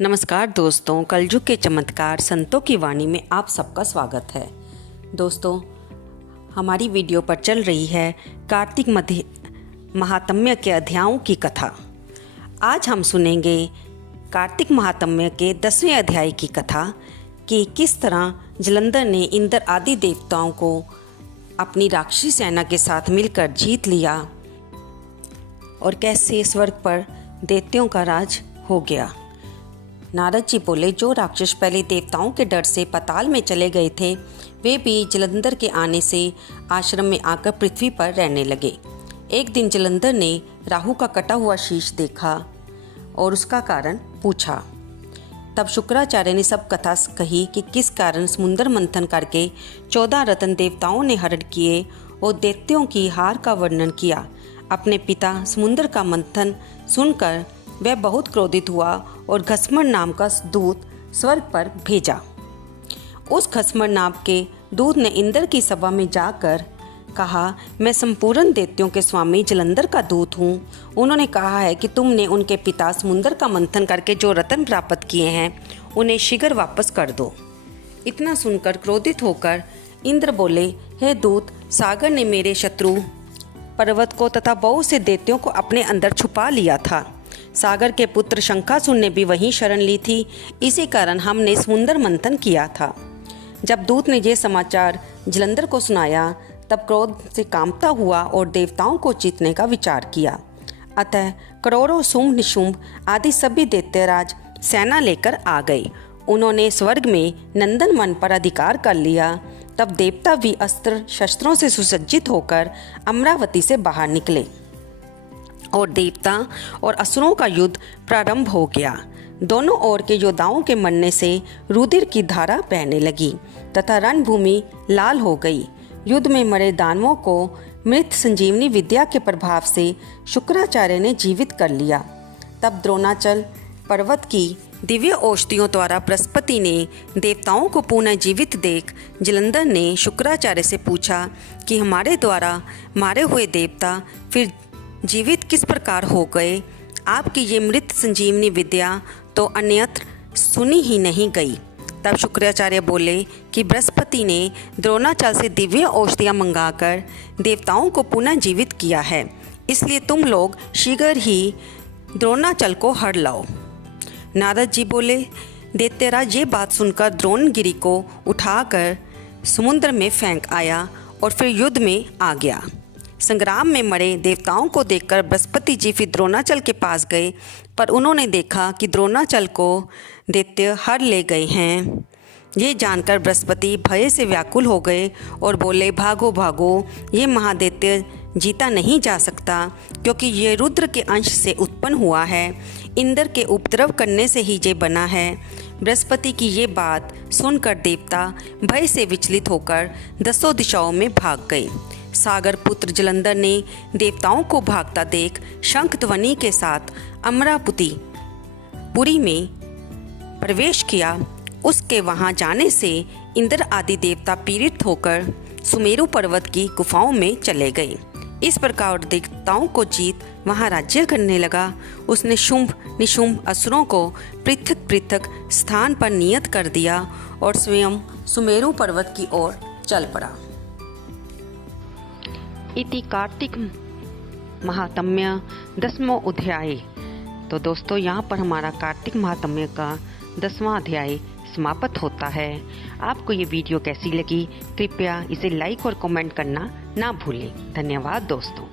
नमस्कार दोस्तों, कलयुग के चमत्कार संतों की वाणी में आप सबका स्वागत है। दोस्तों, हमारी वीडियो पर चल रही है कार्तिक महात्म्य के अध्यायों की कथा। आज हम सुनेंगे कार्तिक महात्म्य के 10वें अध्याय की कथा कि किस तरह जलंधर ने इंद्र आदि देवताओं को अपनी राक्षसी सेना के साथ मिलकर जीत लिया और कैसे स्वर्ग पर दैत्यों का राज हो गया। नारद जी बोले, जो राक्षस पहले देवताओं के डर से पाताल में चले गए थे, वे भी जलंधर के आने से आश्रम में आकर पृथ्वी पर रहने लगे। एक दिन जलंधर ने राहु का कटा हुआ शीश देखा और उसका कारण पूछा। तब शुक्राचार्य ने सब कथा कही कि किस कारण समुद्र मंथन करके 14 रत्न देवताओं ने हरण किए और दैत्यों की हार का वर्णन किया। अपने पिता समुद्र का मंथन सुनकर वह बहुत क्रोधित हुआ और घसमण नाम का दूत स्वर्ग पर भेजा। उस घसमण नाम के दूत ने इंद्र की सभा में जाकर कहा, मैं संपूर्ण दैत्यों के स्वामी जलंधर का दूत हूँ। उन्होंने कहा है कि तुमने उनके पिता समुद्र का मंथन करके जो रत्न प्राप्त किए हैं उन्हें शीघ्र वापस कर दो। इतना सुनकर क्रोधित होकर इंद्र बोले, हे दूत, सागर ने मेरे शत्रु पर्वत को तथा बहुत से दैत्यों को अपने अंदर छुपा लिया था। सागर के पुत्र शंखासुर ने भी वहीं शरण ली थी। इसी कारण हमने समुद्र मंथन किया था। जब दूत ने यह समाचार जलंधर को सुनाया, तब क्रोध से कांपता हुआ और देवताओं को जीतने का विचार किया। अतः करोड़ों शुंभ निशुंभ आदि सभी दैत्यराज सेना लेकर आ गए। उन्होंने स्वर्ग में नंदन वन पर अधिकार कर लिया। तब देवता भी अस्त्र शस्त्रों से सुसज्जित होकर अमरावती से बाहर निकले और देवता और असुरों का युद्ध प्रारंभ हो गया। दोनों ओर के योद्धाओं के मरने से रुधिर की धारा बहने लगी तथा रणभूमि लाल हो गई। युद्ध में मरे दानवों को मृत संजीवनी विद्या के प्रभाव से शुक्राचार्य ने जीवित कर लिया। तब द्रोणाचल पर्वत की दिव्य औषधियों द्वारा बृहस्पति ने देवताओं को पुनः जीवित देख जलंधर ने शुक्राचार्य से पूछा कि हमारे द्वारा मारे हुए देवता फिर जीवित किस प्रकार हो गए। आपकी ये मृत संजीवनी विद्या तो अन्यत्र सुनी ही नहीं गई। तब शुक्राचार्य बोले कि बृहस्पति ने द्रोणाचल से दिव्य औषधियाँ मंगाकर देवताओं को पुनः जीवित किया है, इसलिए तुम लोग शीघ्र ही द्रोणाचल को हर लाओ। नारद जी बोले, दैत्यराज ये बात सुनकर द्रोणगिरि को उठाकर समुद्र में फेंक आया और फिर युद्ध में आ गया। संग्राम में मरे देवताओं को देखकर बृहस्पति जी फिर द्रोणाचल के पास गए, पर उन्होंने देखा कि द्रोणाचल को दैत्य हर ले गए हैं। ये जानकर बृहस्पति भय से व्याकुल हो गए और बोले, भागो भागो, ये महादैत्य जीता नहीं जा सकता, क्योंकि ये रुद्र के अंश से उत्पन्न हुआ है। इंद्र के उपद्रव करने से ही ये बना है। बृहस्पति की ये बात सुनकर देवता भय से विचलित होकर 10 दिशाओं में भाग गए। सागर पुत्र जलंधर ने देवताओं को भागता देख शंख ध्वनि के साथ अमरावती पुरी में प्रवेश किया। उसके वहां जाने से इंद्र आदि देवता पीड़ित होकर सुमेरु पर्वत की गुफाओं में चले गए। इस प्रकार देवताओं को जीत वहां राज्य करने लगा। उसने शुंभ निशुंभ असुरों को पृथक पृथक स्थान पर नियत कर दिया और स्वयं सुमेरु पर्वत की ओर चल पड़ा। इति कार्तिक महात्म्य 10वां अध्याय। तो दोस्तों, यहाँ पर हमारा कार्तिक महात्म्य का 10वां अध्याय समाप्त होता है। आपको ये वीडियो कैसी लगी, कृपया इसे लाइक और कमेंट करना ना भूलें। धन्यवाद दोस्तों।